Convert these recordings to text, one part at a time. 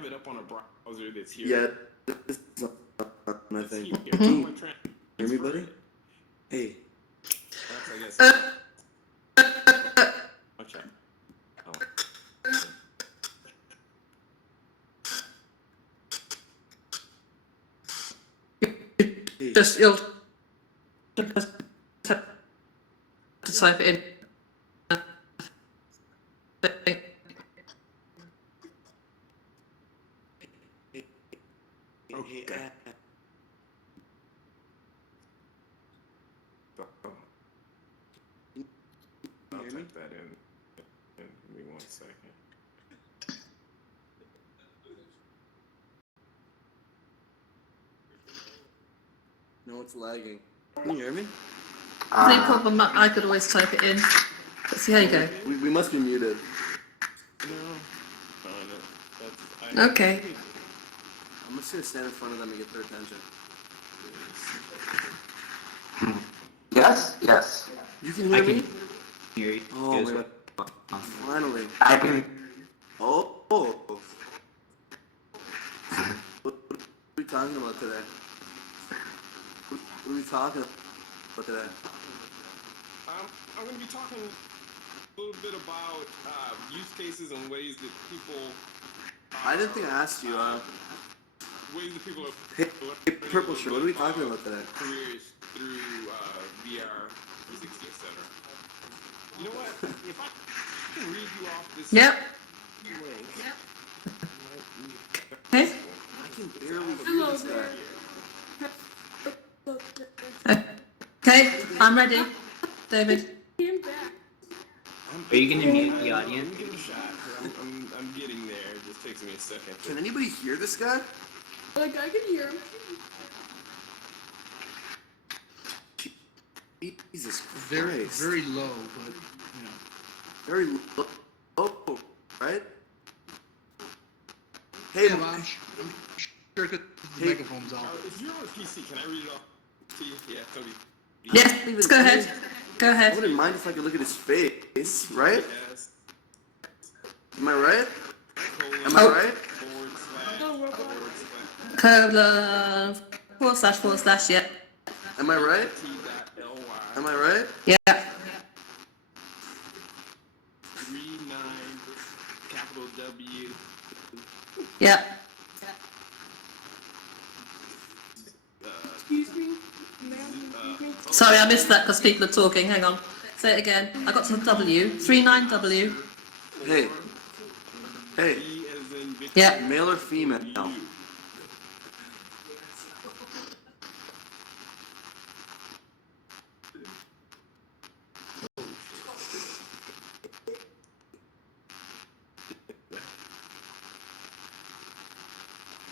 have it up on a browser that's here. Yeah, this is on, I think. Can you hear me, buddy? Hey. That's, I guess. Watch out. Oh. Just you'll to type it in. Okay. I'll type that in. Give me 1 second. No, it's lagging. Can you hear me? No problem. I could always type it in. Let's see how you go. We must be muted. No. Okay. I'm just gonna stand in front of them and get their attention. Yes, yes. You can hear me? Hear you. Oh Yes. man. Finally. I can. Oh. What are we talking about today? What are we talking about today? I'm going to be talking a little bit about use cases and ways that people. I didn't think I asked you. Ways that people are. Hey, Purple Shirt, what are we talking about today? Careers through VR, 360, etc. You know what? If I can read you off this Yep. link. Okay. I can barely hear this guy. Okay. I'm ready. David. Are you going to mute the audience? Let me give it a shot. I'm getting there. It just takes me a second. Can anybody hear this guy? Like, I can hear him. Jesus Very, Christ. very low, but you know. Very low, right? Hey, Yeah, I'm sure the megaphone's off. If you're on a PC, can I read it off to you? Yeah, Toby. Yes. Let's go ahead. Go I ahead. wouldn't mind if I could look at his face, right? Yes. Am I right? Am I Oh. right? Colon // yeah. Am I right? Am I right? Yeah. 39 capital W. Yeah. Excuse me? Sorry, I missed that because people are talking. Hang on. Say it again. I got to the W. 39W. Hey. Hey. V as in Victor. Yeah. Male or female?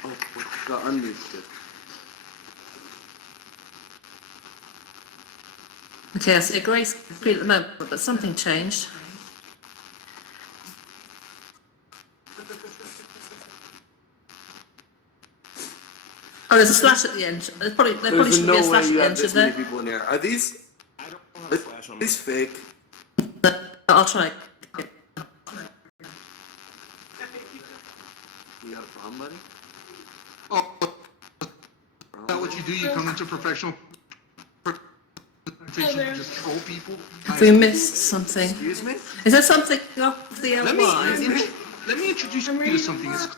Oh, got unmuted. Okay, I see a grey screen at the moment, but something changed. Oh, there's a slash at the end. There probably There's should be a no slash way at you the have end, this should many there? people in here. Are these? I don't have a flash on These fake? I'll try. You got a problem, buddy? Oh, is that what you do? You come into professional presentation and just troll people? Have we missed something? Excuse me? Is there something off the Let me LY? introduce you to something. It's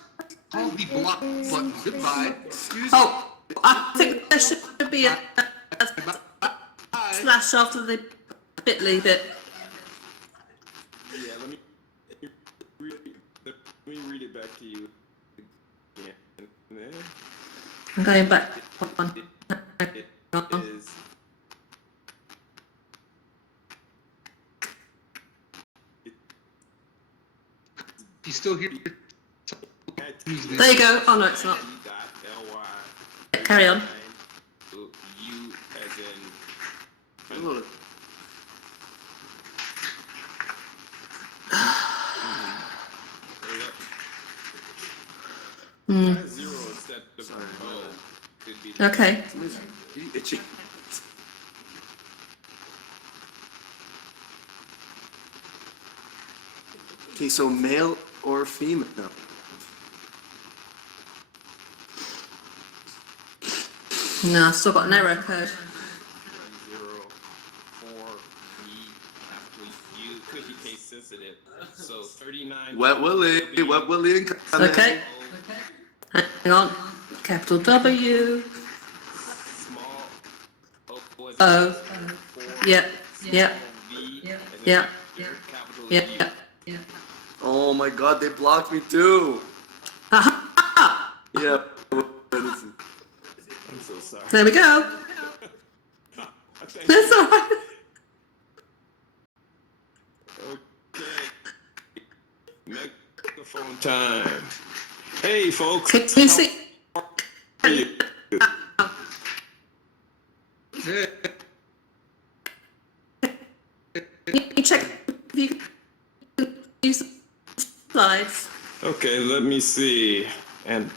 called the block button. Goodbye. Excuse me? Oh, I think there should be a slash after the bit.ly bit. Yeah, let me read it back to you. Yeah. And then I'm going back one. it is. He's still here. There you go. Oh no, it's not. .ly. Carry on. U as in. Look. Zero instead of O. Could be Okay. Somebody's itching. Okay, so male or female? No. No, I've still got an error code. 0, 4, E, capital U. Could be case sensitive. So 39. Wet Willie incoming. Okay. Hang on. Capital W. Small O. O. 4, Yep. Yep. V. And then Yep. capital Yep. U. Oh my god, they blocked me too. Ha Yeah. I'm so sorry. There we go. That's all right. Okay. Microphone time. Hey, folks. Can you see? How are you? Hey, Can you check if you can use the slides? Okay, let me see. And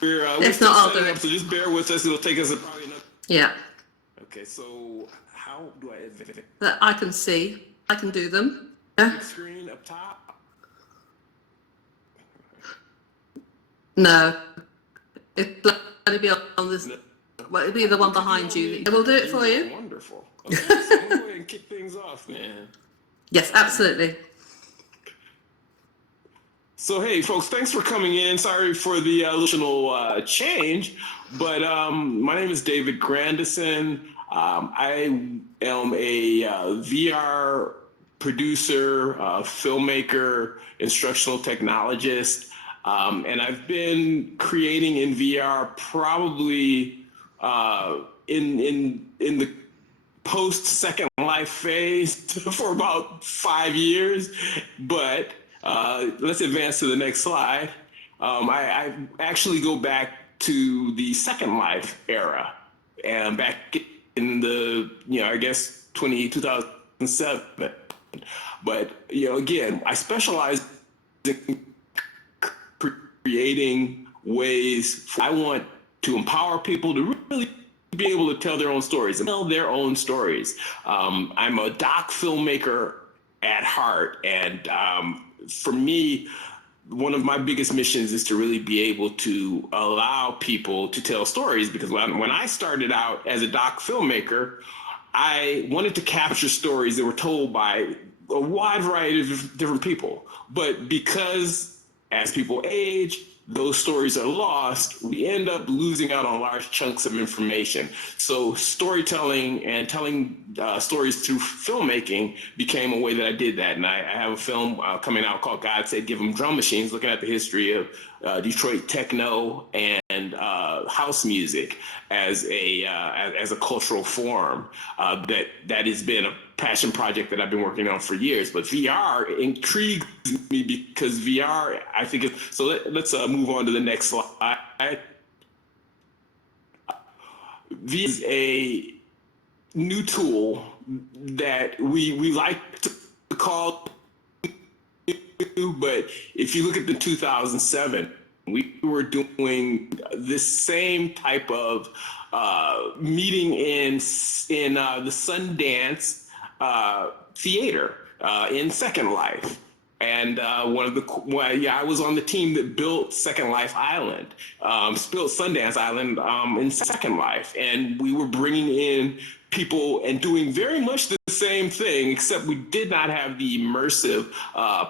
we're If still not, I'll setting do up, it. so just bear with us. It'll take us probably another. Yeah. Okay, so how do I edit That I can see. I can do them. Yeah. the screen up top? No. It'll only be on this. Well, it'll be the one behind you. We'll do it for you. Wonderful. Okay, so we'll go ahead and kick things off, man. Yes, absolutely. So hey, folks, thanks for coming in. Sorry for the little change, but my name is David Grandison. I am a VR producer, filmmaker, instructional technologist, and I've been creating in VR probably in the post Second Life phase for about 5 years, but let's advance to the next slide. I actually go back to the Second Life era, and back in the, I guess 2007. But, again, I specialize in creating ways. I want to empower people to really be able to tell their own stories and tell their own stories. I'm a doc filmmaker at heart, and for me, one of my biggest missions is to really be able to allow people to tell stories, because when I started out as a doc filmmaker, I wanted to capture stories that were told by a wide variety of different people. But because as people age, those stories are lost, we end up losing out on large chunks of information. So storytelling and telling stories through filmmaking became a way that I did that. And I have a film coming out called God Said Give 'Em Drum Machines, looking at the history of Detroit techno and house music as a cultural form that has been a passion project that I've been working on for years. But VR intrigues me because VR, I think, so let's move on to the next slide. VR is a new tool that we like to call, but if you look at the 2007, we were doing this same type of meeting in the Sundance theater in Second Life. And I was on the team that built Second Life Island, built Sundance Island in Second Life. And we were bringing in people and doing very much the same thing, except we did not have the immersive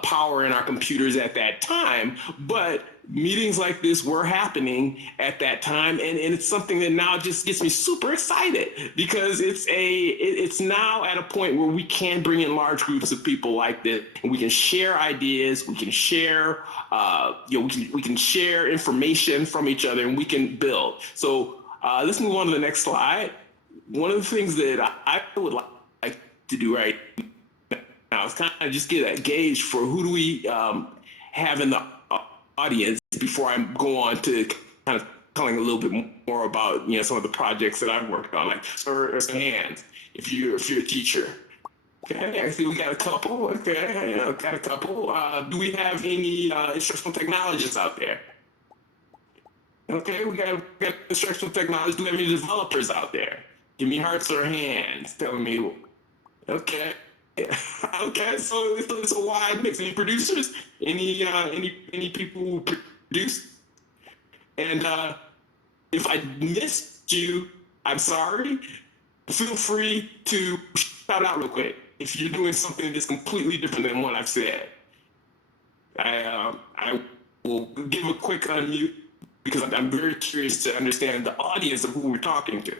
power in our computers at that time. But meetings like this were happening at that time, and it's something that now just gets me super excited, because it's now at a point where we can bring in large groups of people like this, and we can share ideas, we can share we can share information from each other, and we can build. So let's move on to the next slide. One of the things that I would like to do right now is kind of just get a gauge for who do we have in the audience before I go on to kind of telling a little bit more about some of the projects that I've worked on. Like, or some hands if you're a teacher. Okay, I see we got a couple. Okay, got a couple. Do we have any instructional technologists out there? Okay, we got instructional technologists. Do we have any developers out there? Give me hearts or hands telling me. Okay. Okay, so it's a wide mix. Any producers? Any people who produce? And if I missed you, I'm sorry. Feel free to shout out real quick if you're doing something that's completely different than what I've said. I will give a quick unmute because I'm very curious to understand the audience of who we're talking to.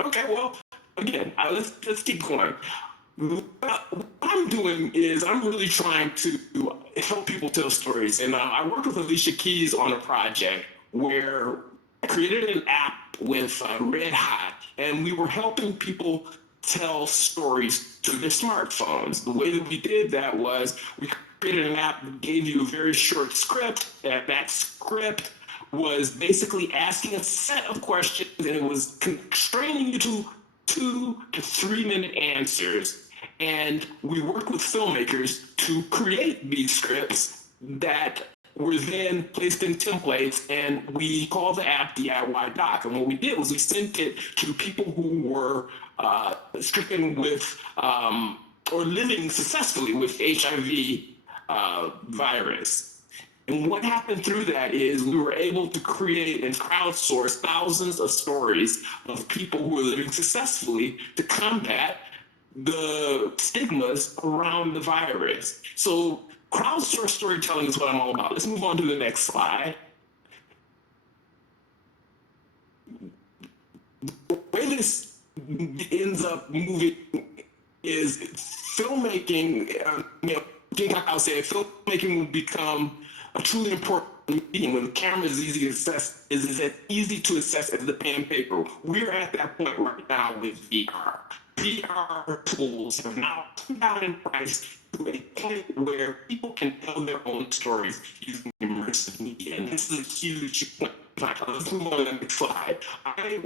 Okay, well, again, let's keep going. What I'm doing is I'm really trying to help people tell stories, and I worked with Alicia Keys on a project where I created an app with Red Hat, and we were helping people tell stories to their smartphones. The way that we did that was we created an app that gave you a very short script, and that script was basically asking a set of questions, and it was constraining you to 2 to 3 minute answers. And we worked with filmmakers to create these scripts that were then placed in templates, and we called the app DIY Doc. And what we did was we sent it to people who were stricken with or living successfully with HIV virus. And what happened through that is we were able to create and crowdsource thousands of stories of people who were living successfully to combat the stigmas around the virus. So crowdsourced storytelling is what I'm all about. Let's move on to the next slide. The way this ends up moving is filmmaking, King Kakao said, filmmaking will become a truly important medium when the camera is easy to assess, is as easy to assess as the pen and paper. We're at that point right now with VR. VR tools have now come down in price to a point where people can tell their own stories using immersive media. And this is a huge point. Let's move on to the next slide. I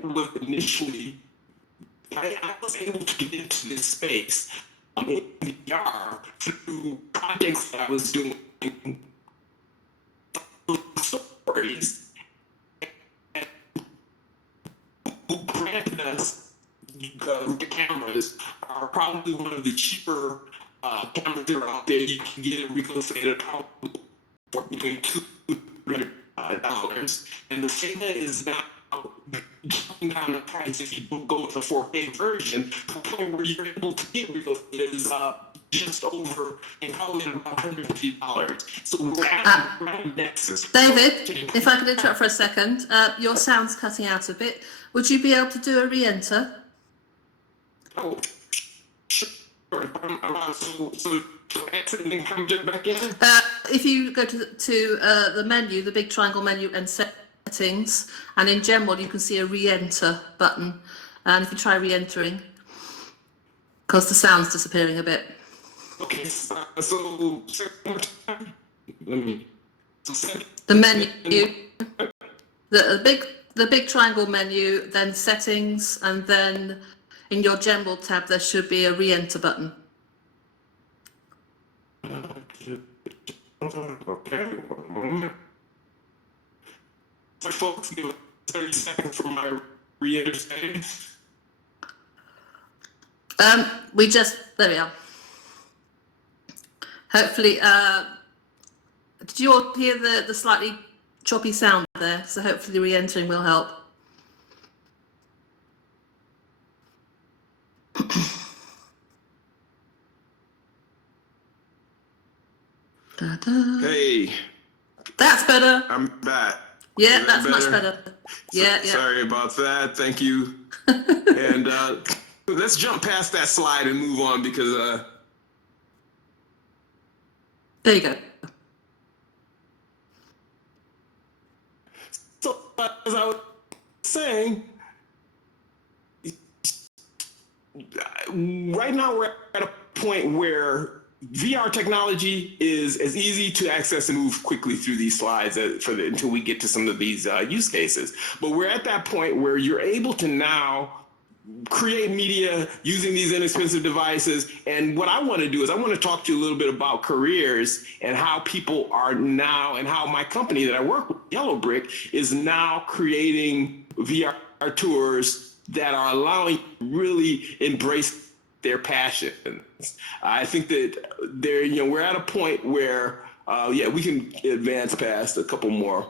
was able to get into this space in VR through projects that I was doing stories, and who granted us the cameras are probably one of the cheaper cameras that are out there. You can get it reclassified for between $200. And the thing is now dropping down the price if you don't go with the 4K version to the point where you're able to get reclassified is just over and probably about $150. So we're at the nexus. David, if I could interrupt for a second, your sound's cutting out a bit. Would you be able to do a re-enter? Oh, sure. So exit and then come back in? If you go to the menu, the big triangle menu and settings, and in general you can see a re-enter button. And if you try re-entering, because the sound's disappearing a bit. Okay, so let me. The menu, the big triangle menu, then settings, and then in your general tab there should be a re-enter button. Okay, 1 moment. So folks, give 30 seconds for my re-enter settings. There we are. Hopefully, did you all hear the slightly choppy sound there? So hopefully re-entering will help. Hey, That's better. I'm back. Yeah, that's much better. Yeah. Sorry about that. Thank you. And let's jump past that slide and move on because There you go. so as I was saying, right now we're at a point where VR technology is as easy to access and move quickly through these slides until we get to some of these use cases. But we're at that point where you're able to now create media using these inexpensive devices. And what I want to do is I want to talk to you a little bit about careers and how people are now, and how my company that I work with, Yellowbrick, is now creating VR tours that are allowing you to really embrace their passions. I think that we're at a point where, we can advance past a couple more.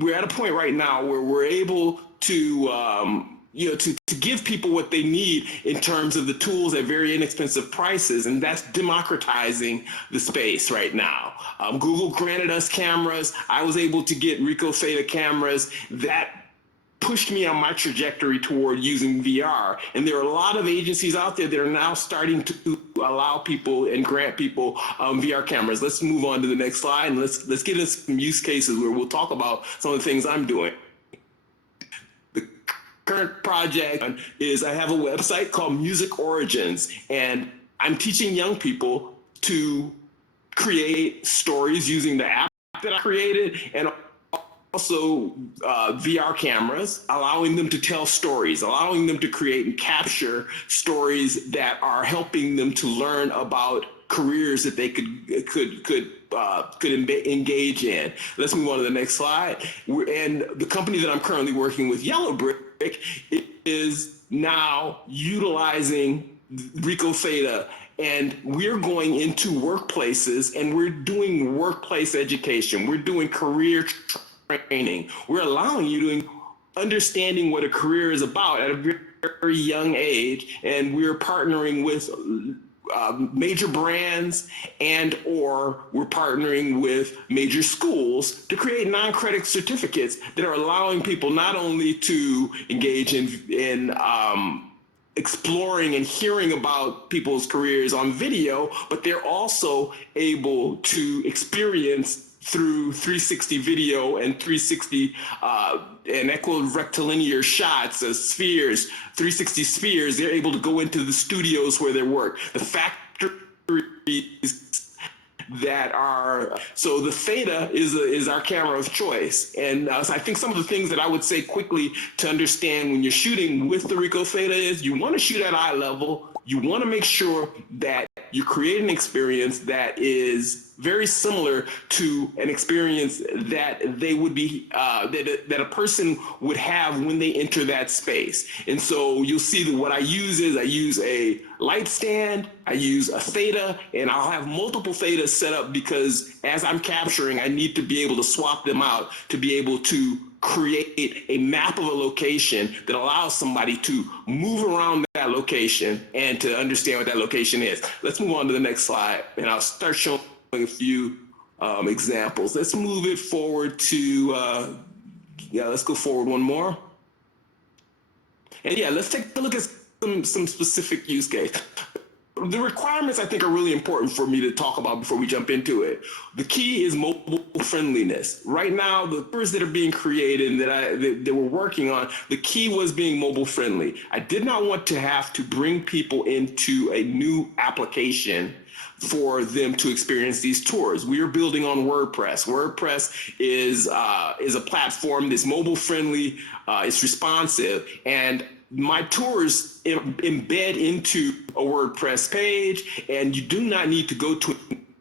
we're at a point right now where we're able to to give people what they need in terms of the tools at very inexpensive prices, and that's democratizing the space right now. Google granted us cameras. I was able to get Ricoh Theta cameras that pushed me on my trajectory toward using VR. And there are a lot of agencies out there that are now starting to allow people and grant people VR cameras. Let's move on to the next slide, and let's get into some use cases where we'll talk about some of the things I'm doing. The current project is I have a website called Music Origins, and I'm teaching young people to create stories using the app that I created, and also VR cameras, allowing them to tell stories, allowing them to create and capture stories that are helping them to learn about careers that they could engage in. Let's move on to the next slide. And the company that I'm currently working with, Yellowbrick, is now utilizing Ricoh Theta, and we're going into workplaces and we're doing workplace education. We're doing career training. We're allowing you to understanding what a career is about at a very young age, and we're partnering with major brands and or we're partnering with major schools to create non-credit certificates that are allowing people not only to engage in exploring and hearing about people's careers on video, but they're also able to experience through 360 video and 360 and equirectilinear shots of spheres, 360 spheres. They're able to go into the studios where they work, the factories that are, so the Theta is our camera of choice. And so I think some of the things that I would say quickly to understand when you're shooting with the Ricoh Theta is you want to shoot at eye level. You want to make sure that you create an experience that is very similar to an experience that they would be that a person would have when they enter that space. And so you'll see that what I use is I use a light stand, I use a Theta, and I'll have multiple Thetas set up because as I'm capturing, I need to be able to swap them out to be able to create a map of a location that allows somebody to move around that location and to understand what that location is. Let's move on to the next slide, and I'll start showing a few examples. Let's move it forward to, let's go forward one more. And yeah, let's take a look at some specific use case. The requirements I think are really important for me to talk about before we jump into it. The key is mobile friendliness. Right now, the tours that are being created and that we're working on, the key was being mobile friendly. I did not want to have to bring people into a new application for them to experience these tours. We are building on WordPress. WordPress is a platform that's mobile friendly, it's responsive, and my tours embed into a WordPress page, and you do not need to go to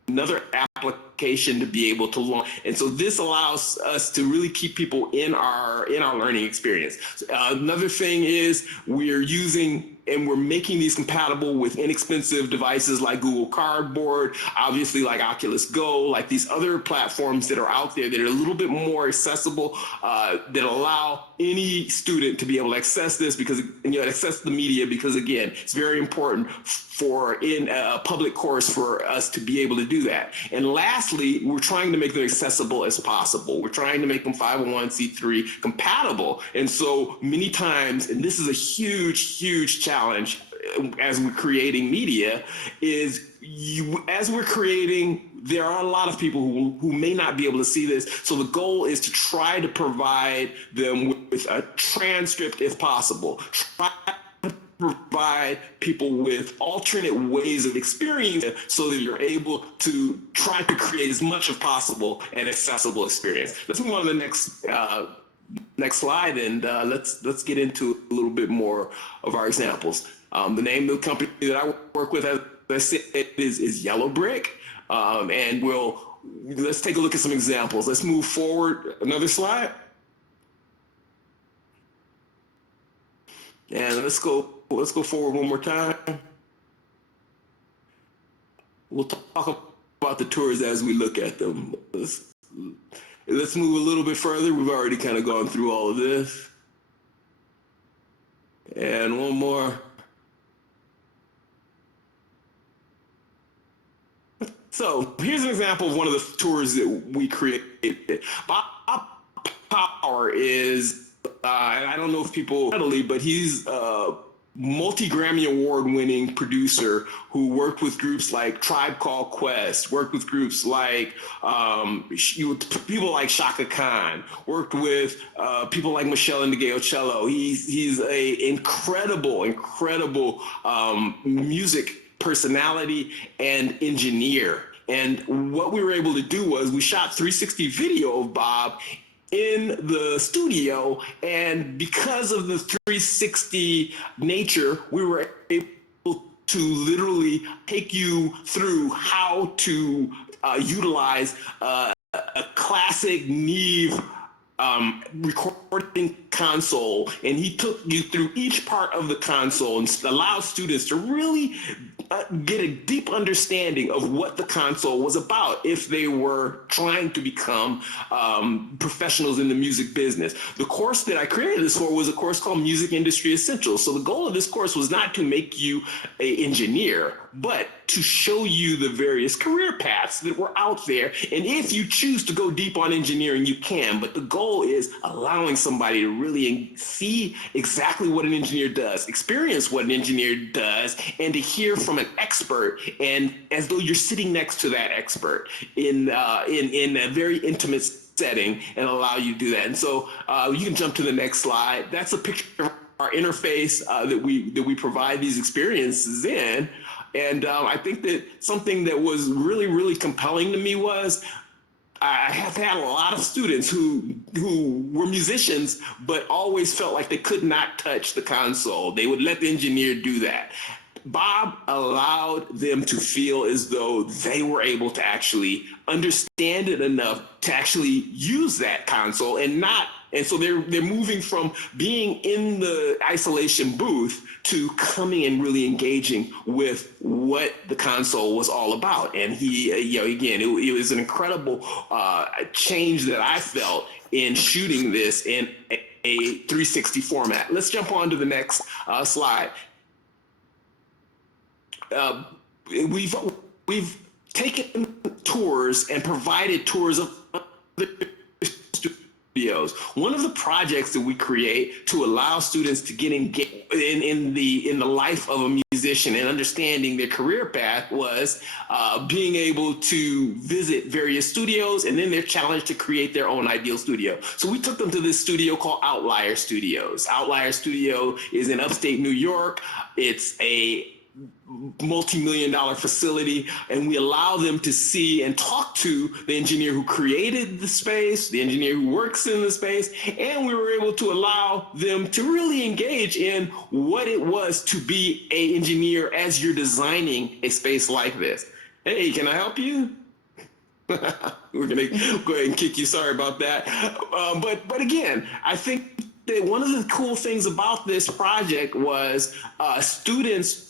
another application to be able to launch. And so this allows us to really keep people in our learning experience. Another thing is we're using and we're making these compatible with inexpensive devices like Google Cardboard, obviously like Oculus Go, like these other platforms that are out there that are a little bit more accessible, that allow any student to be able to access this because, access the media, because again, it's very important for in a public course for us to be able to do that. And lastly, we're trying to make them accessible as possible. We're trying to make them 501c3 compatible. And so many times, and this is a huge, huge challenge as we're creating media, is as we're creating, there are a lot of people who may not be able to see this. So the goal is to try to provide them with a transcript if possible. Try to provide people with alternate ways of experience so that you're able to try to create as much as possible an accessible experience. Let's move on to the next slide, and let's get into a little bit more of our examples. The name of the company that I work with, as I said, is Yellowbrick, and let's take a look at some examples. Let's move forward another slide, and let's go forward one more time. We'll talk about the tours as we look at them. Let's move a little bit further. We've already kind of gone through all of this. And one more. So here's an example of one of the tours that we created. Bob Power is, I don't know if people readily, but he's a multi-Grammy award-winning producer who worked with groups like Tribe Called Quest, worked with groups like people like Shaka Khan, worked with people like Michelle Ndegeocello. He's a incredible music personality and engineer. And what we were able to do was we shot 360 video of Bob in the studio, and because of the 360 nature, we were able to literally take you through how to utilize a classic Neve recording console, and he took you through each part of the console and allowed students to really get a deep understanding of what the console was about if they were trying to become professionals in the music business. The course that I created this for was a course called Music Industry Essentials. So the goal of this course was not to make you an engineer, but to show you the various career paths that were out there. And if you choose to go deep on engineering, you can. But the goal is allowing somebody to really see exactly what an engineer does, experience what an engineer does, and to hear from an expert, and as though you're sitting next to that expert in a very intimate setting, and allow you to do that. And so you can jump to the next slide. That's a picture of our interface that we provide these experiences in. And I think that something that was really, really compelling to me was I have had a lot of students who were musicians, but always felt like they could not touch the console. They would let the engineer do that. Bob allowed them to feel as though they were able to actually understand it enough to actually use that console and so they're moving from being in the isolation booth to coming and really engaging with what the console was all about. And he, again, it was an incredible change that I felt in shooting this in a 360 format. Let's jump on to the next slide. We've taken tours and provided tours of the studios. One of the projects that we create to allow students to get engaged in the life of a musician and understanding their career path was being able to visit various studios, and then they're challenged to create their own ideal studio. So we took them to this studio called Outlier Studios. Outlier Studio is in upstate New York. It's a multi-million-dollar facility, and we allow them to see and talk to the engineer who created the space, the engineer who works in the space, and we were able to allow them to really engage in what it was to be an engineer as you're designing a space like this. Hey, can I help you? We're gonna go ahead and kick you. Sorry about that. But again, I think that one of the cool things about this project was students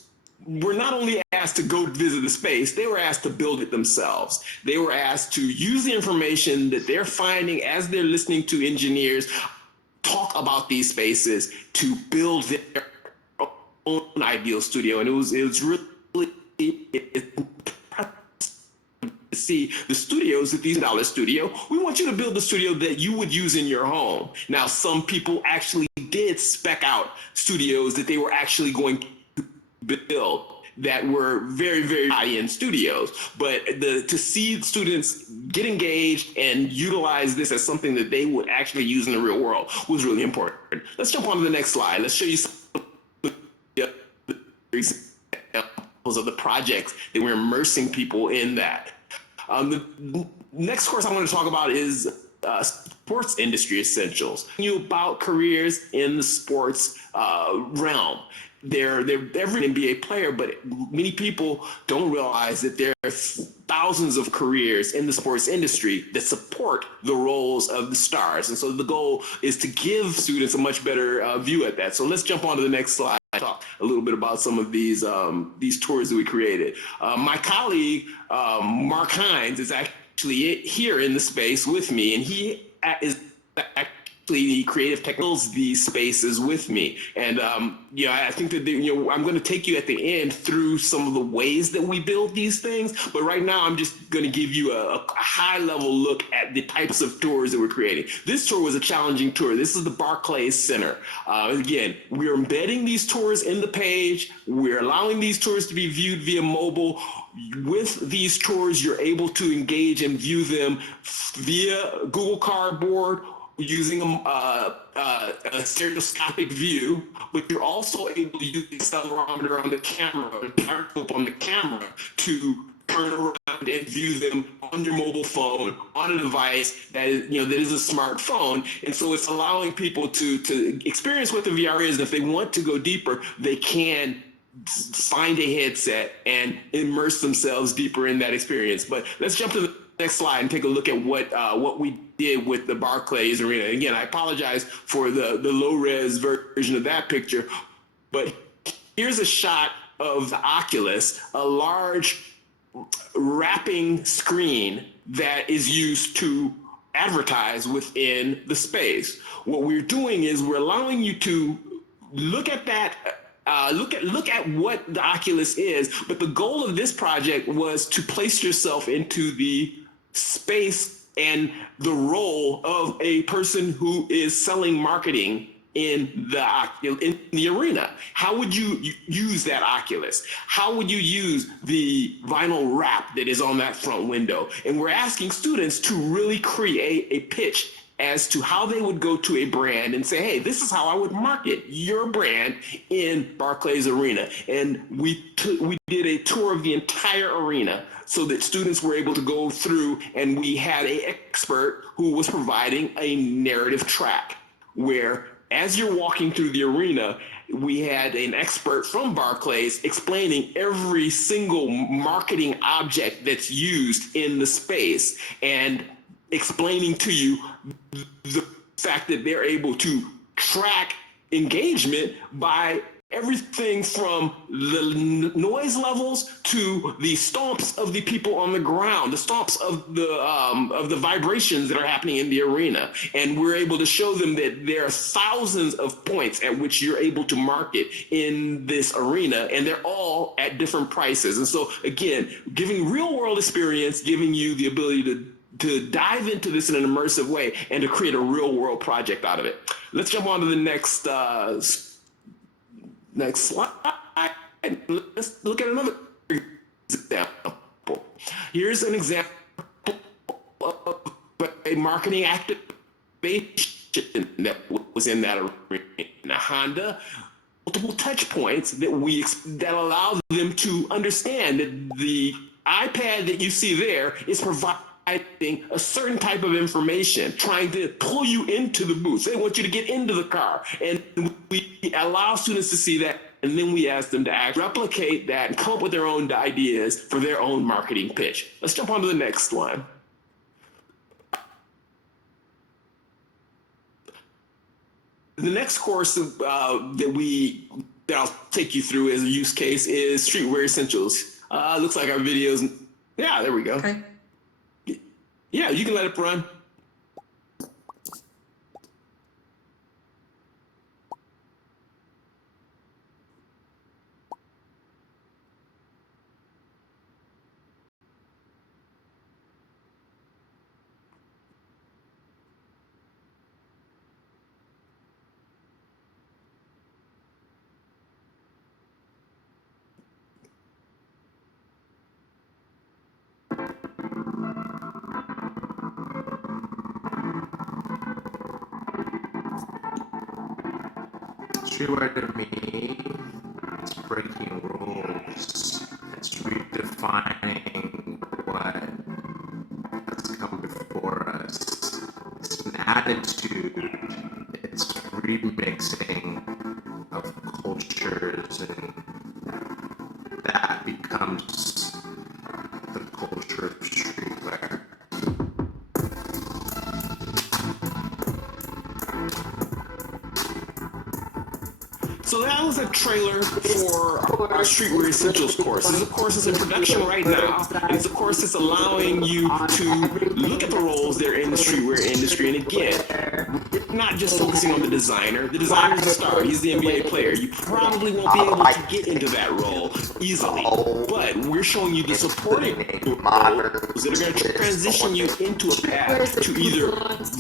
were not only asked to go visit the space, they were asked to build it themselves. They were asked to use the information that they're finding as they're listening to engineers talk about these spaces to build their own ideal studio. And it was really impressive to see the studios at these $1 studio. We want you to build the studio that you would use in your home. Now, some people actually did spec out studios that they were actually going to build that were very, very high-end studios. But to see students get engaged and utilize this as something that they would actually use in the real world was really important. Let's jump on to the next slide. Let's show you some examples of the projects that we're immersing people in that. The next course I want to talk about is sports industry essentials. About careers in the sports realm. They're every NBA player, but many people don't realize that there are thousands of careers in the sports industry that support the roles of the stars. And so the goal is to give students a much better view at that. So let's jump on to the next slide. Talk a little bit about some of these tours that we created. My colleague, Mark Hines, is actually actually here in the space with me, and he is actually the creative tech builds these spaces with me. And I think that I'm going to take you at the end through some of the ways that we build these things. But right now, I'm just going to give you a high level look at the types of tours that we're creating. This tour was a challenging tour. This is the Barclays Center. Again, we're embedding these tours in the page. We're allowing these tours to be viewed via mobile. With these tours, you're able to engage and view them via Google Cardboard, using a stereoscopic view, but you're also able to use the accelerometer on the camera, or the gyroscope on the camera, to turn around and view them on your mobile phone, on a device that is a smartphone. And so it's allowing people to experience what the VR is. And if they want to go deeper, they can find a headset and immerse themselves deeper in that experience. But let's jump to the next slide and take a look at what we did with the Barclays Arena. Again, I apologize for the low-res version of that picture, but here's a shot of the Oculus, a large wrapping screen that is used to advertise within the space. What we're doing is we're allowing you to look at that. Look at what the Oculus is, but the goal of this project was to place yourself into the space and the role of a person who is selling marketing in the arena. How would you use that Oculus? How would you use the vinyl wrap that is on that front window? And we're asking students to really create a pitch as to how they would go to a brand and say, hey, this is how I would market your brand in Barclays Arena. And we did a tour of the entire arena so that students were able to go through, and we had an expert who was providing a narrative track where, as you're walking through the arena, we had an expert from Barclays explaining every single marketing object that's used in the space and explaining to you the fact that they're able to track engagement by everything from the noise levels to the stomps of the people on the ground, the stomps of the vibrations that are happening in the arena. And we're able to show them that there are thousands of points at which you're able to market in this arena, and they're all at different prices. And so, again, giving real world experience, giving you the ability to dive into this in an immersive way and to create a real world project out of it. Let's jump on to the next slide. Let's look at another example. Here's an example of a marketing activation that was in that arena. Honda, multiple touch points that allow them to understand that the iPad that you see there is providing a certain type of information, trying to pull you into the booth. They want you to get into the car. And we allow students to see that, and then we ask them to replicate that and come up with their own ideas for their own marketing pitch. Let's jump on to the next one. The next course that I'll take you through as a use case is Streetwear Essentials. Looks like our videos. Yeah, there we go. Okay. Yeah, you can let it run. Streetwear to me, it's breaking rules. It's redefining what has come before us. It's an attitude. It's remixing of cultures, and that becomes the culture of streetwear. So that was a trailer for our Streetwear Essentials course. This, of course, is in production right now. And it's a course that's allowing you to look at the roles that are in the streetwear industry. And again, we're not just focusing on the designer. The designer's the star. He's the NBA player. You probably won't be able to get into that role easily. But we're showing you the supporting roles that are going to transition you into a path to either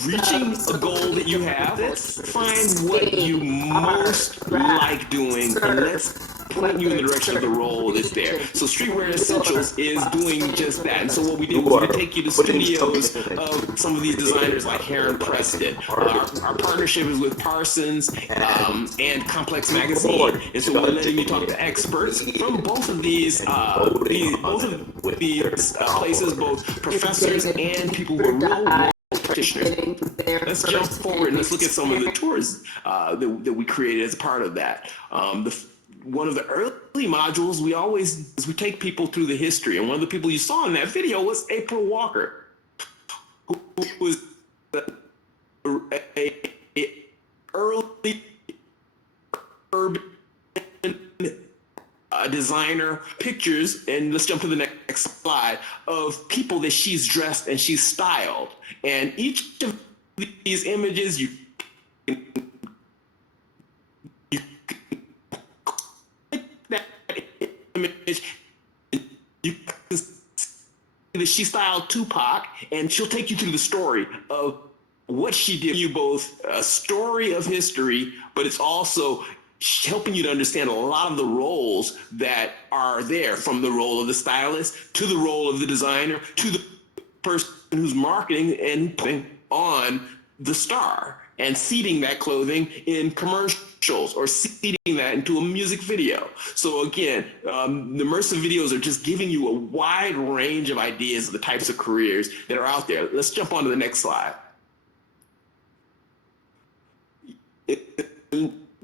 reaching a goal that you have. Let's find what you most like doing, and let's point you in the direction of the role that's there. So Streetwear Essentials is doing just that. And so what we did was we take you to studios of some of these designers like Heron Preston. Our partnership is with Parsons and Complex Magazine. And so we're letting you talk to experts from both of these places, both professors and people who are real world practitioners. Let's jump forward and let's look at some of the tours that we created as a part of that. One of the early modules we take people through the history, and one of the people you saw in that video was April Walker, who was a early urban designer. Pictures, and let's jump to the next slide, of people that she's dressed and she's styled, and each of these images you image, you can see that she styled Tupac, and she'll take you through the story of what she did. You both a story of history, but it's also helping you to understand a lot of the roles that are there, from the role of the stylist to the role of the designer to the person who's marketing and putting on the star and seeding that clothing in commercials or seeding that into a music video. So again, the immersive videos are just giving you a wide range of ideas of the types of careers that are out there. Let's jump on to the next slide.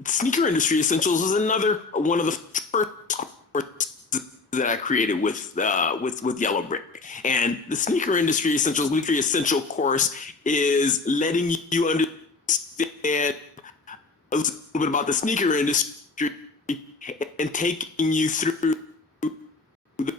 Sneaker Industry Essentials is another one of the first courses that I created with Yellowbrick. And the Sneaker Industry Essentials Weekly Essential course is letting you understand a little bit about the sneaker industry and taking you through the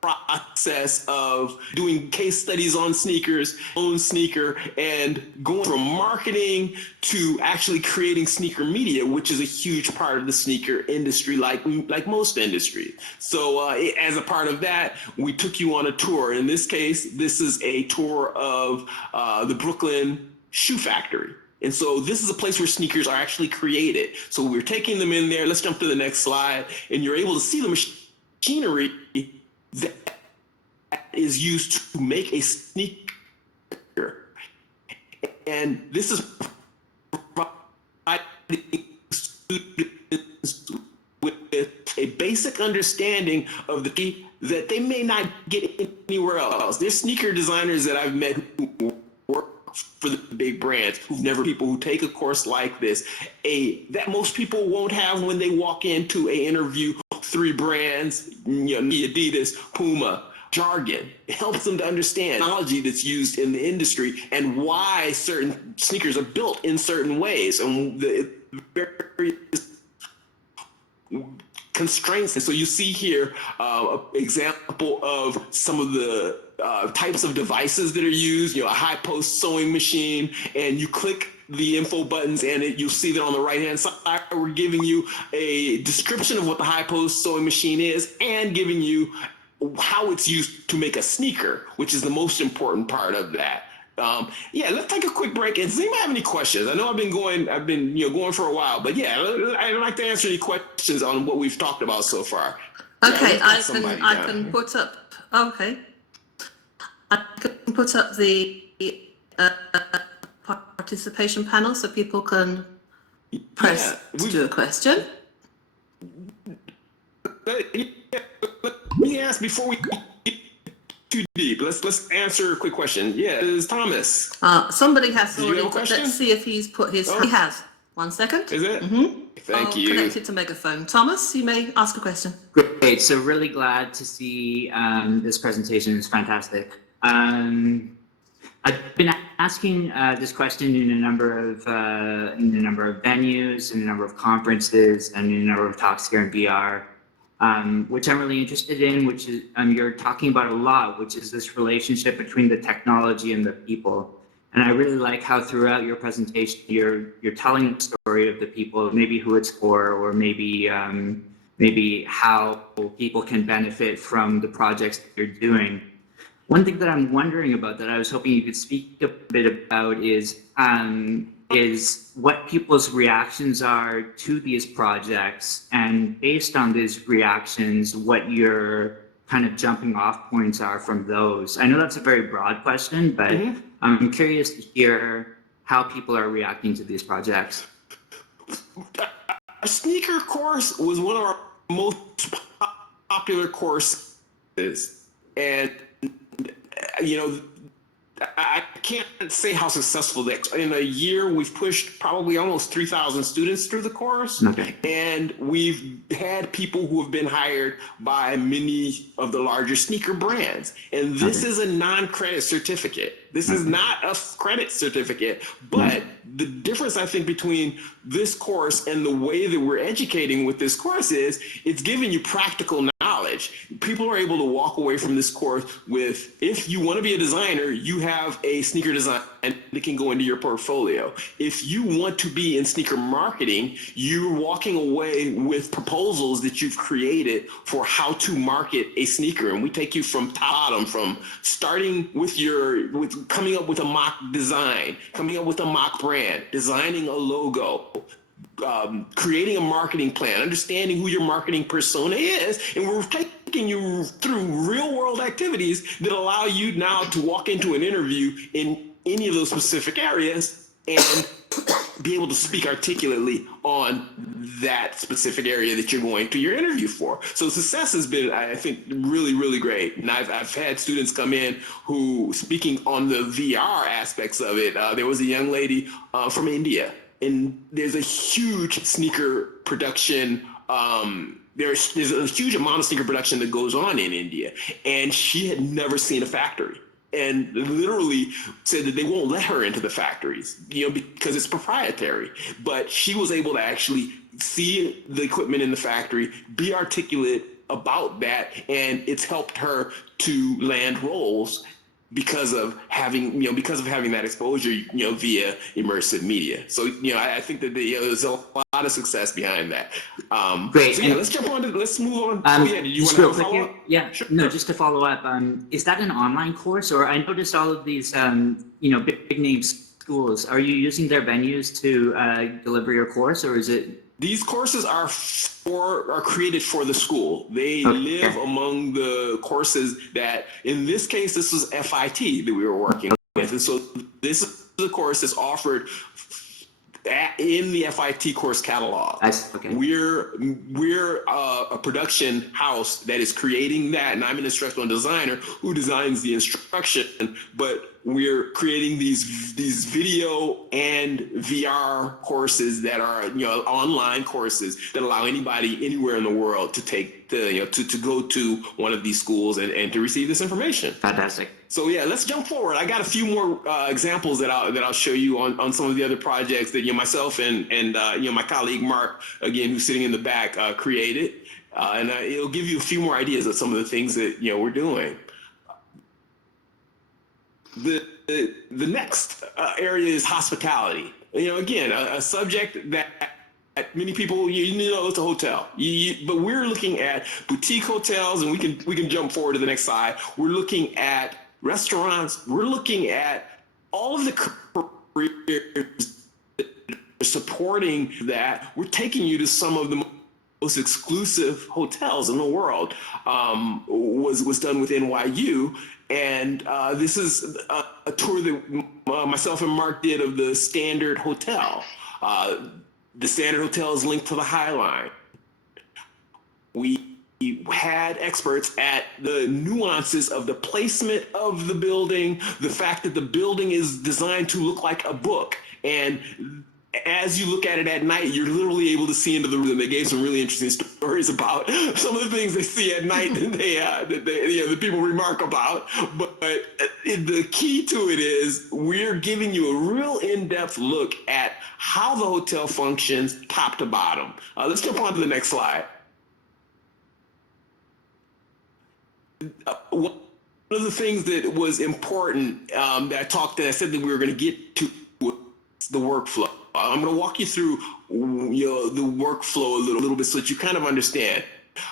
process of doing case studies on sneakers, own sneaker, and going from marketing to actually creating sneaker media, which is a huge part of the sneaker industry, like most industries. So as a part of that, we took you on a tour. In this case, this is a tour of the Brooklyn Shoe Factory. And so this is a place where sneakers are actually created. So we're taking them in there. Let's jump to the next slide. And you're able to see the machinery that is used to make a sneaker. And this is providing students with a basic understanding of the that they may not get anywhere else. There's sneaker designers that I've met who work for the big brands, people who take a course like this, that most people won't have when they walk into an interview. 3 brands, Adidas, Puma, jargon. It helps them to understand technology that's used in the industry and why certain sneakers are built in certain ways and the various constraints. And so you see here an example of some of the types of devices that are used, a high post sewing machine, and you click the info buttons and you'll see that on the right hand side we're giving you a description of what the high post sewing machine is and giving you how it's used to make a sneaker, which is the most important part of that. Let's take a quick break. And does anybody have any questions? I know I've been going for a while, but I'd like to answer any questions on what we've talked about so far. Okay, I can put up. Okay, I can put up the participation panel so people can press to do a question. Let me ask before we get too deep. Let's answer a quick question. Yeah, it's Thomas. Somebody has Did you already. have a question? Let's see if he's put his. He has. 1 second. Is it? Mm-hmm. Thank you. Connected to megaphone. Thomas, you may ask a question. Great. So really glad to see this presentation. It's fantastic. I've been asking this question in a number of venues, in a number of conferences, and in a number of talks here in VR. Which I'm really interested in, which is you're talking about a lot, which is this relationship between the technology and the people. And I really like how throughout your presentation you're telling the story of the people, maybe who it's for, or maybe how people can benefit from the projects that you're doing. One thing that I'm wondering about that I was hoping you could speak a bit about is what people's reactions are to these projects, and based on these reactions, what your kind of jumping off points are from those. I know that's a very broad question, but I'm curious to hear how people are reacting to these projects. Our sneaker course was one of our most popular courses, and you know, I can't say how successful that. In a year, we've pushed probably almost 3,000 students through the course, and we've had people who have been hired by many of the larger sneaker brands. And this is a non-credit certificate. This is not a credit certificate, but the difference I think between this course and the way that we're educating with this course is it's giving you practical knowledge. People are able to walk away from this course with, if you want to be a designer, you have a sneaker design and it can go into your portfolio. If you want to be in sneaker marketing, you're walking away with proposals that you've created for how to market a sneaker. And we take you from top to bottom, from starting with coming up with a mock design, coming up with a mock brand, designing a logo, creating a marketing plan, understanding who your marketing persona is, and we're taking you through real world activities that allow you now to walk into an interview in any of those specific areas and be able to speak articulately on that specific area that you're going to your interview for. So success has been, I think, really, really great. And I've had students come in who, speaking on the VR aspects of it, there was a young lady from India, and there's a huge sneaker production. There's a huge amount of sneaker production that goes on in India, and she had never seen a factory, and literally said that they won't let her into the factories, because it's proprietary. But she was able to actually see the equipment in the factory, be articulate about that, and it's helped her to land roles because of having that exposure, via immersive media. So, I think that there's a lot of success behind that. Great. So let's move on. Did you want to follow up? Yeah, sure. No, just to follow up. Is that an online course, or I noticed all of these, big name schools, are you using their venues to deliver your course, or is it? These courses are created for the school. They live among the courses that, in this case, this was FIT that we were working with. And so this is the course that's offered in the FIT course catalog. We're a production house that is creating that, and I'm an instructional designer who designs the instruction, but we're creating these video and VR courses that are online courses that allow anybody anywhere in the world to take to go to one of these schools and to receive this information. Fantastic. So yeah, let's jump forward. I got a few more examples that I'll show you on some of the other projects that myself and my colleague Mark, again, who's sitting in the back, created, and it'll give you a few more ideas of some of the things that we're doing. The next area is hospitality. Again, a subject that many people it's a hotel, but we're looking at boutique hotels, and we can jump forward to the next slide. We're looking at restaurants. We're looking at all of the careers that are supporting that. We're taking you to some of the most exclusive hotels in the world. Was done with NYU. And this is a tour that myself and Mark did of the Standard Hotel. The Standard Hotel is linked to the High Line. We had experts at the nuances of the placement of the building, the fact that the building is designed to look like a book. And as you look at it at night, you're literally able to see into the room. And they gave some really interesting stories about some of the things they see at night that the people remark about. But the key to it is we're giving you a real in-depth look at how the hotel functions top to bottom. Let's jump on to the next slide. One of the things that was important that I said that we were going to get to was the workflow. I'm going to walk you through the workflow a little bit so that you kind of understand.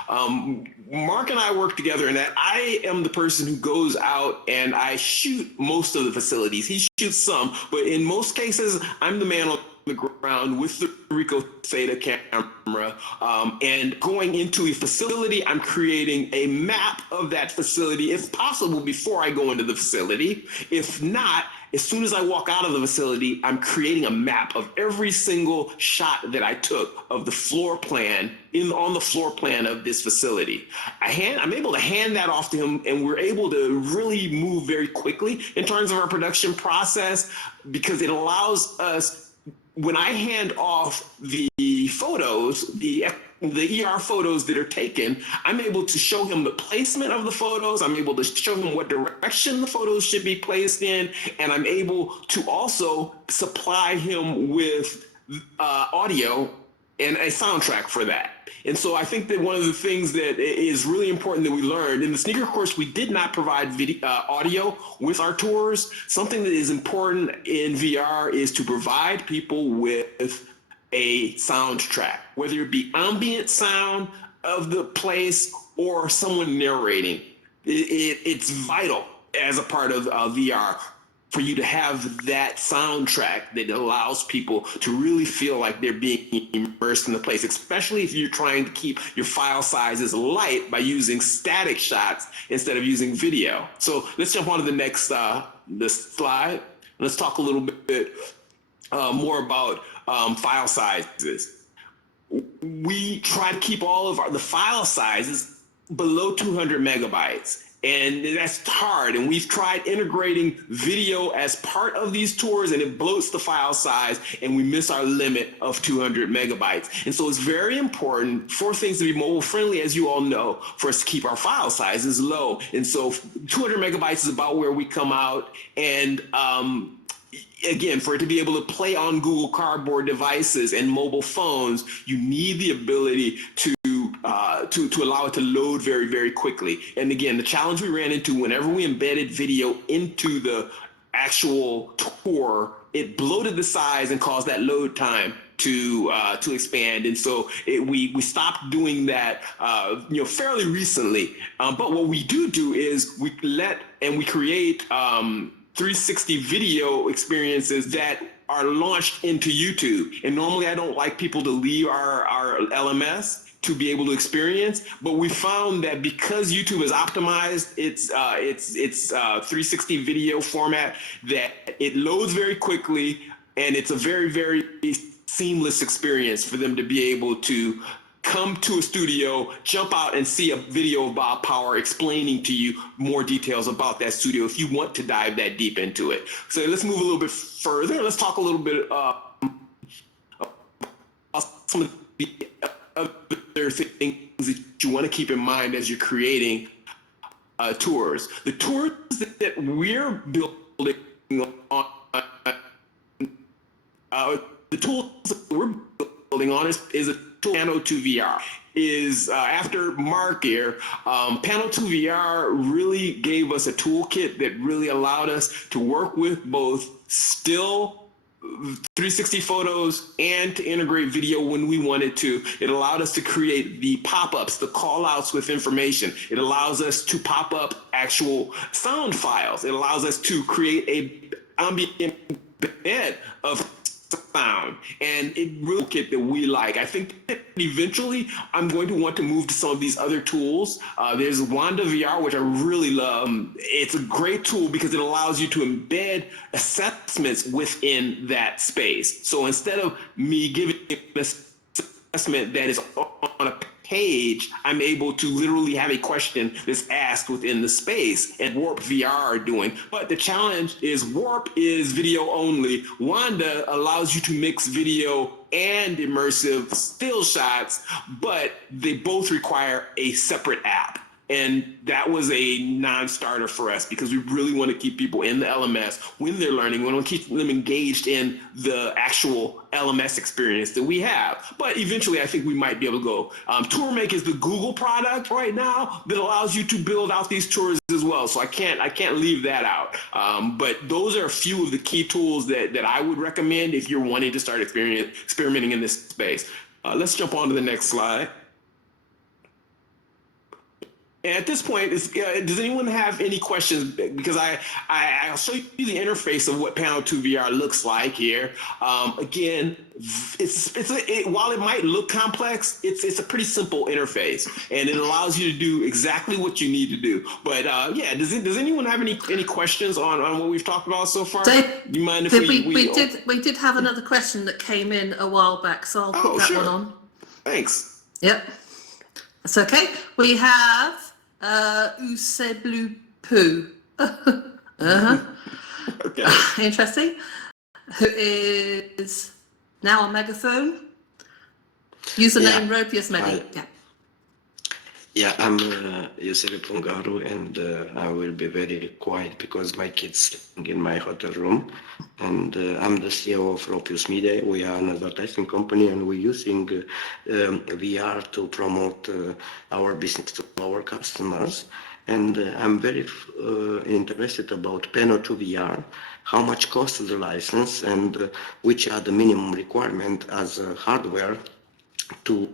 Mark and I work together in that I am the person who goes out and I shoot most of the facilities. He shoots some, but in most cases, I'm the man on the ground with the Ricoh Theta camera, and going into a facility, I'm creating a map of that facility, if possible, before I go into the facility. If not, as soon as I walk out of the facility, I'm creating a map of every single shot that I took of the floor plan on the floor plan of this facility. I'm able to hand that off to him, and we're able to really move very quickly in terms of our production process, because it allows us, when I hand off the photos, the ER photos that are taken, I'm able to show him the placement of the photos. I'm able to show him what direction the photos should be placed in. And I'm able to also supply him with audio and a soundtrack for that. And so I think that one of the things that is really important that we learned in the sneaker course, we did not provide audio with our tours. Something that is important in VR is to provide people with a soundtrack, whether it be ambient sound of the place or someone narrating. It's vital as a part of VR for you to have that soundtrack that allows people to really feel like they're being immersed in the place, especially if you're trying to keep your file sizes light by using static shots instead of using video. So let's jump on to the next this slide. Let's talk a little bit more about file sizes. We try to keep all of the file sizes below 200 megabytes. And that's hard. And we've tried integrating video as part of these tours, and it bloats the file size, and we miss our limit of 200 megabytes. And so it's very important for things to be mobile friendly, as you all know, for us to keep our file sizes low. And so 200 megabytes is about where we come out. And again, for it to be able to play on Google Cardboard devices and mobile phones, you need the ability to allow it to load very, very quickly. And again, the challenge we ran into whenever we embedded video into the actual tour, it bloated the size and caused that load time to expand. And so we stopped doing that fairly recently. But what we do is we create 360 video experiences that are launched into YouTube. And normally I don't like people to leave our LMS to be able to experience, but we found that because YouTube has optimized its 360 video format, that it loads very quickly, and it's a very, very seamless experience for them to be able to come to a studio, jump out and see a video of Bob Power explaining to you more details about that studio if you want to dive that deep into it. So let's move a little bit further. Let's talk a little bit about some of the other things that you want to keep in mind as you're creating tours. The tours that we're building on, the tools that we're building on is a tool, Pano 2 VR. Is after Mark here, Pano 2 VR really gave us a toolkit that really allowed us to work with both still 360 photos and to integrate video when we wanted to. It allowed us to create the pop-ups, the call-outs with information. It allows us to pop up actual sound files. It allows us to create a ambient bed of sound, and it really kit that we like. I think that eventually I'm going to want to move to some of these other tools. There's Wanda VR, which I really love. It's a great tool because it allows you to embed assessments within that space. So instead of me giving an assessment that is on a page, I'm able to literally have a question that's asked within the space, and Warp VR are doing. But the challenge is Warp is video only. Wanda allows you to mix video and immersive still shots, but they both require a separate app. And that was a non-starter for us because we really want to keep people in the LMS when they're learning. We want to keep them engaged in the actual LMS experience that we have. But eventually, I think we might be able to go. TourMake is the Google product right now that allows you to build out these tours as well. So I can't leave that out. But those are a few of the key tools that I would recommend if you're wanting to start experimenting in this space. Let's jump on to the next slide. And at this point, does anyone have any questions? Because I'll show you the interface of what Panel 2 VR looks like here. Again, while it might look complex, it's a pretty simple interface, and it allows you to do exactly what you need to do. But yeah, does anyone have any questions on what we've talked about so far? Dave, Do you mind if we did have another question that came in a while back, so I'll put that one on. Thanks. Yep, that's okay. We have Use Blue Poo. Okay. Interesting. Who is now on megaphone? Username Ropius Medi. Yeah. Yeah, I'm Yusuf Pungaru, and I will be very quiet because my kids are in my hotel room. And I'm the CEO of Ropius Media. We are an advertising company, and we're using VR to promote our business to our customers. And I'm very interested about Panel 2 VR, how much costs the license, and which are the minimum requirement as hardware to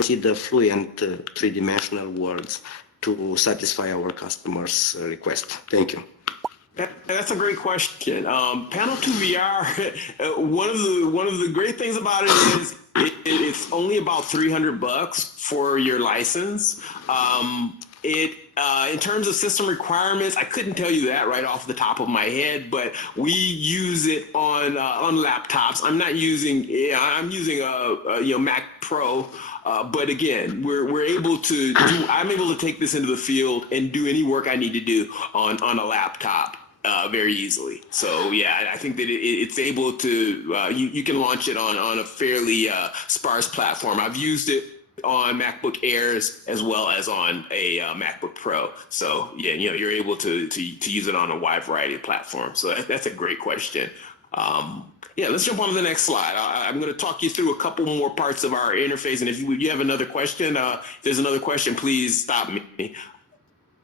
see the fluent three-dimensional words to satisfy our customers' request. Thank you. That's a great question. Panel 2 VR, one of the great things about it is it's only about $300 for your license. In terms of system requirements, I couldn't tell you that right off the top of my head, but we use it on laptops. I'm using a Mac Pro, but again, I'm able to take this into the field and do any work I need to do on a laptop very easily. So yeah, I think that it's able to, you can launch it on a fairly sparse platform. I've used it on MacBook Airs as well as on a MacBook Pro. So yeah, you're able to use it on a wide variety of platforms. So that's a great question. Yeah, let's jump on to the next slide. I'm going to talk you through a couple more parts of our interface, and if you have another question, if there's another question, please stop me.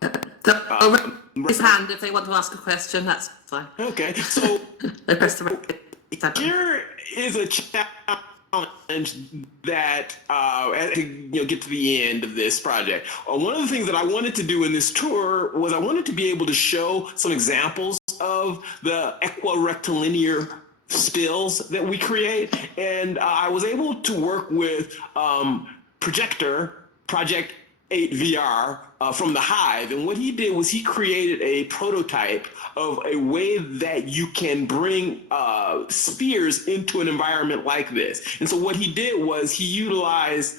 His hand if they want to ask a question. That's fine. Okay, so They press the right button. here is a challenge that as we get to the end of this project. One of the things that I wanted to do in this tour was I wanted to be able to show some examples of the equirectilinear stills that we create, and I was able to work with Project 8 VR from the Hive, and what he did was he created a prototype of a way that you can bring spheres into an environment like this. And so what he did was he utilized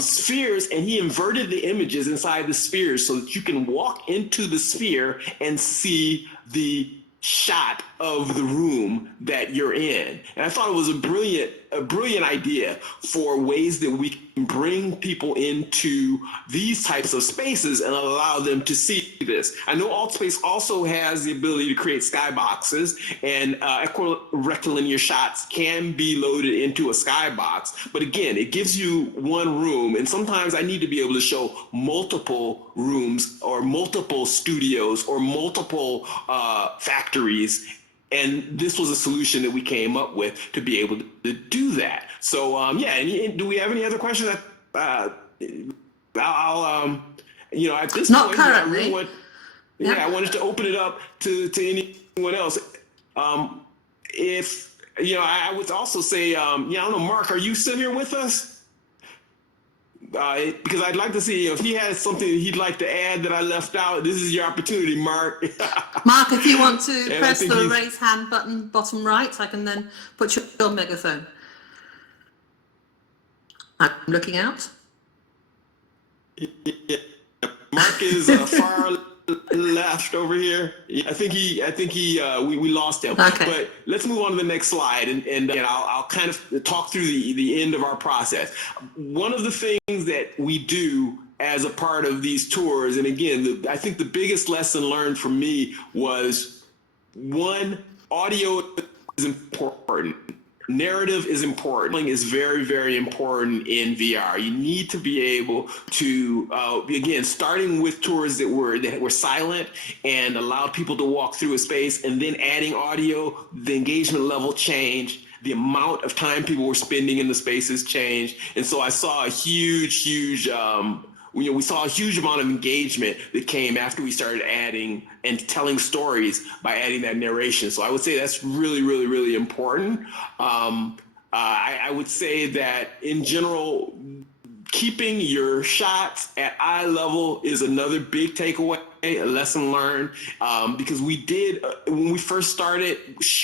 spheres, and he inverted the images inside the spheres so that you can walk into the sphere and see the shot of the room that you're in. And I thought it was a brilliant idea for ways that we can bring people into these types of spaces and allow them to see this. I know AltSpace also has the ability to create skyboxes, and equirectilinear shots can be loaded into a skybox. But again, it gives you one room, and sometimes I need to be able to show multiple rooms or multiple studios or multiple factories. And this was a solution that we came up with to be able to do that. So yeah, and do we have any other questions? I'll at this Not point, currently. I wanted to open it up to anyone else. If I would also say, I don't know, Mark, are you still here with us? Because I'd like to see if he has something he'd like to add that I left out. This is your opportunity, Mark. Mark, if you want to And press I think the raise hand button bottom right, I can then put your megaphone. I'm looking out. Yeah. Mark is far left over here. I think we lost him. Okay. But let's move on to the next slide, and I'll kind of talk through the end of our process. One of the things that we do as a part of these tours, and again, I think the biggest lesson learned for me was, one, audio is important. Narrative is important. Is very, very important in VR. You need to be able to, again, starting with tours that were silent and allowed people to walk through a space, and then adding audio, the engagement level changed. The amount of time people were spending in the spaces changed. And so I saw a huge, we saw a huge amount of engagement that came after we started adding and telling stories by adding that narration. So I would say that's really, really, really important. I would say that in general, keeping your shots at eye level is another big takeaway, a lesson learned, because we did, when we first started,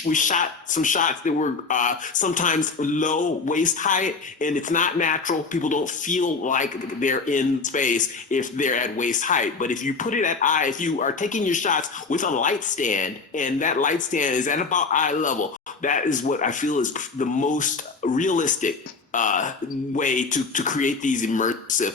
we shot some shots that were sometimes low waist height, and it's not natural. People don't feel like they're in space if they're at waist height. But if you put it at eye, if you are taking your shots with a light stand, and that light stand is at about eye level, that is what I feel is the most realistic way to create these immersive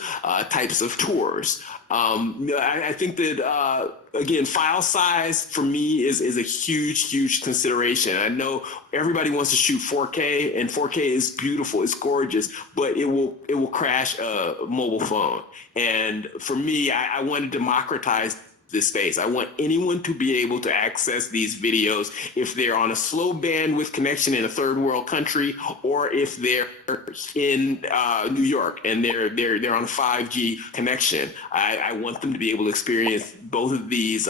types of tours. I think that, again, file size for me is a huge consideration. I know everybody wants to shoot 4K, and 4K is beautiful, it's gorgeous, but it will crash a mobile phone. And for me, I want to democratize this space. I want anyone to be able to access these videos if they're on a slow bandwidth connection in a third world country, or if they're in New York and they're on a 5G connection. I want them to be able to experience both of these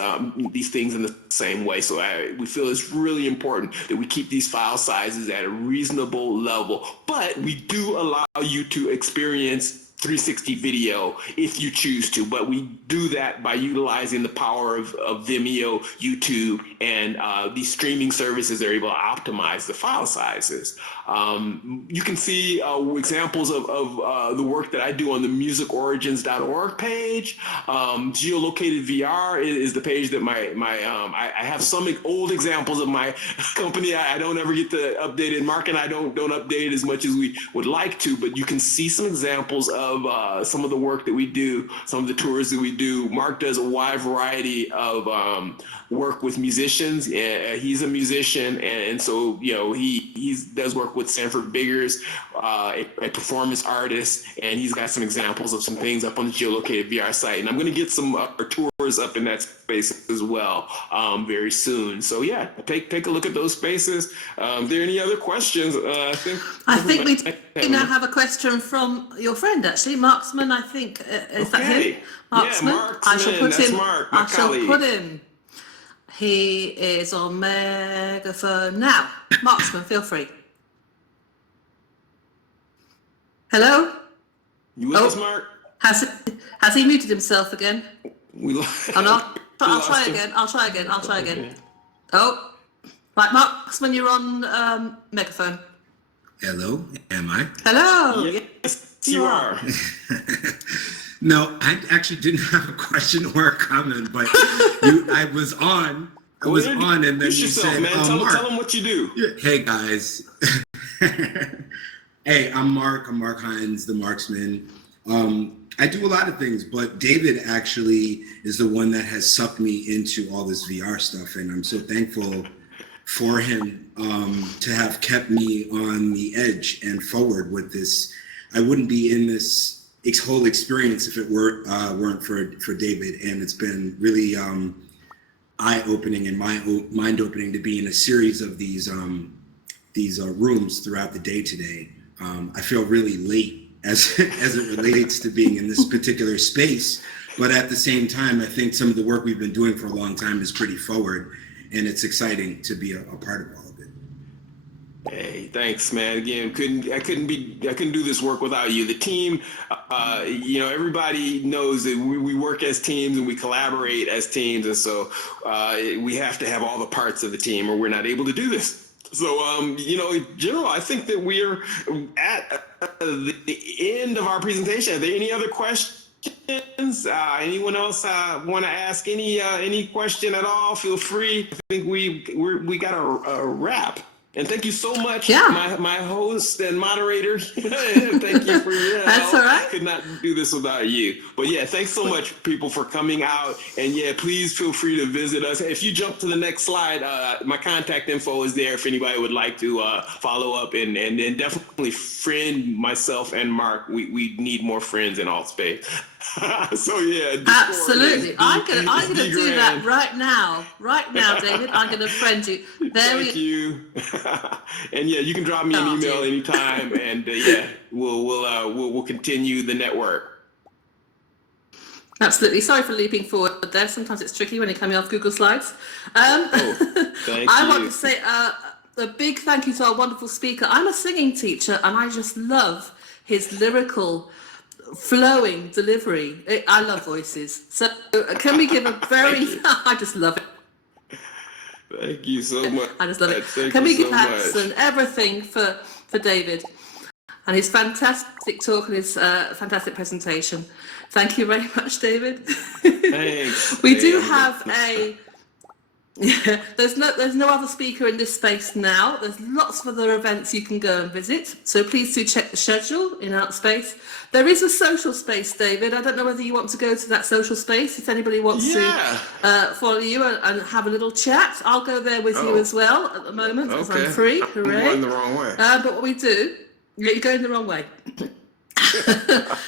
things in the same way. So we feel it's really important that we keep these file sizes at a reasonable level, but we do allow you to experience 360 video if you choose to, but we do that by utilizing the power of Vimeo, YouTube, and these streaming services are able to optimize the file sizes. You can see examples of the work that I do on the musicorigins.org page. Geolocated VR is the page that I have some old examples of my company. I don't ever get to update it. Mark and I don't update it as much as we would like to, but you can see some examples of some of the work that we do, some of the tours that we do. Mark does a wide variety of work with musicians. He's a musician, and so he does work with Sanford Biggers, a performance artist, and he's got some examples of some things up on the Geolocated VR site. And I'm going to get some tours up in that space as well very soon. So yeah, take a look at those spaces. Are there any other questions? I think we now have a question from your friend, actually, Marksman. I think is that him? Marksman. Yeah, Marksman. I shall put him. He is on megaphone now. Marksman, feel free. Hello? You with us, Mark? Has he muted himself again? I'll try again. Okay. Oh, right, Marksman, you're on megaphone. Hello, am I? Hello. Yes, you are. No, I actually didn't have a question or a comment, but I was on, and then you said, man. Tell them what you do. Hey, guys. Hey, I'm Mark. I'm Mark Hines, the Marksman. I do a lot of things, but David actually is the one that has sucked me into all this VR stuff, and I'm so thankful for him to have kept me on the edge and forward with this. I wouldn't be in this whole experience if it weren't for David, and it's been really eye-opening and mind-opening to be in a series of these rooms throughout the day today. I feel really late as it relates to being in this particular space, but at the same time, I think some of the work we've been doing for a long time is pretty forward, and it's exciting to be a part of all of it. Hey, thanks, man. Again, I couldn't do this work without you. The team, everybody knows that we work as teams and we collaborate as teams, and so we have to have all the parts of the team, or we're not able to do this. So, in general, I think that we're at the end of our presentation. Are there any other questions Anyone else want to ask any question at all? Feel free. I think we got a wrap. And thank you so much, Yeah. my host and moderator. Thank you for your help. That's all right. Could not do this without you. But yeah, thanks so much, people, for coming out. And yeah, please feel free to visit us. If you jump to the next slide, my contact info is there if anybody would like to follow up and definitely friend myself and Mark. We need more friends in alt space. So yeah, Discord Absolutely. is I'm gonna the do that grand. right now. Right now, David. I'm gonna friend you. There Thank you. And yeah, you can drop me an email anytime, and yeah, we'll continue the network. Absolutely. Sorry for leaping forward there. Sometimes it's tricky when you're coming off Google Slides. Thank I you. want to say a big thank you to our wonderful speaker. I'm a singing teacher, and I just love his lyrical, flowing delivery. I love voices. So can we give a very... I just love it. Thank you so much. I just love it. Thank Can you we give so thanks much. and everything for David and his fantastic talk and his fantastic presentation. Thank you very much, David. Thanks. We do have a... Yeah, there's no other speaker in this space now. There's lots of other events you can go and visit. So please do check the schedule in Outspace. There is a social space, David. I don't know whether you want to go to that social space. If anybody wants to follow you and have a little chat, I'll go there with you as well at the moment because I'm free. I'm Hooray. going the wrong way. But what we do, you're going the wrong way.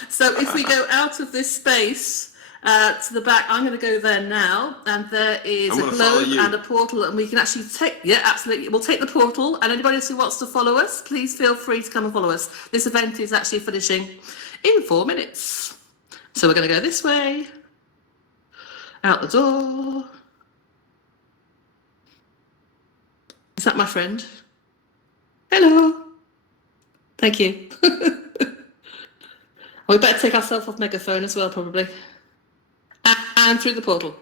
So if we go out of this space to the back, I'm going to go there now, and there is a globe and a portal, and we can actually take, absolutely, we'll take the portal, and anybody else who wants to follow us, please feel free to come and follow us. This event is actually finishing in 4 minutes. So we're going to go this way, out the door. Is that my friend? Hello. Thank you. We better take ourselves off megaphone as well, probably. And through the portal.